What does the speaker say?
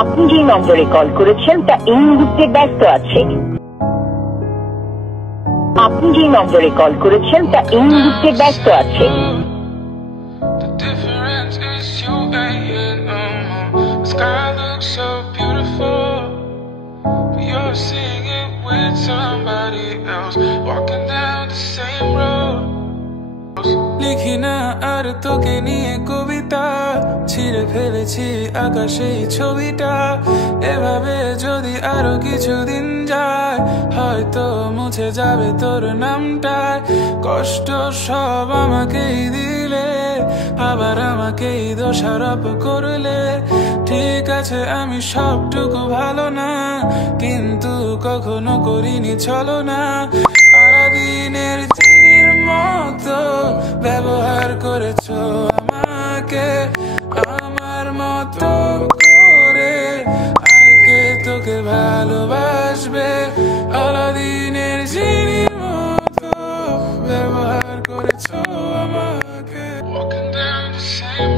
আপনি যে নম্বরে কল করেছেন তা এই মুহূর্তে ব্যস্ত আছে। আপনি যে নম্বরে কল করেছেন তা এই মুহূর্তে ব্যস্ত আছে। লিখি না আর তোকে নিয়ে কবিতা, ছিঁড়ে ফেলেছি আকাশে ছবিটা। এভাবে যদি আরো কিছুদিন যায়, হয়তো মুছে যাবে তোর নামটায়। কষ্ট সব আমাকেই দিলে, আবার আমাকেই দোষারোপ করলে। ঠিক আছে আমি সবটুকু ভালো না, কিন্তু কখনো করিনি ছলনা। সারাদিনের চিনির মতো ব্যবহার করেছো আমাকে, আমার মতো করে আর কে তোকে ভালোবাসবে। সারাদিনের চিনির মতো ব্যবহার করেছো আমাকে। Walking down the same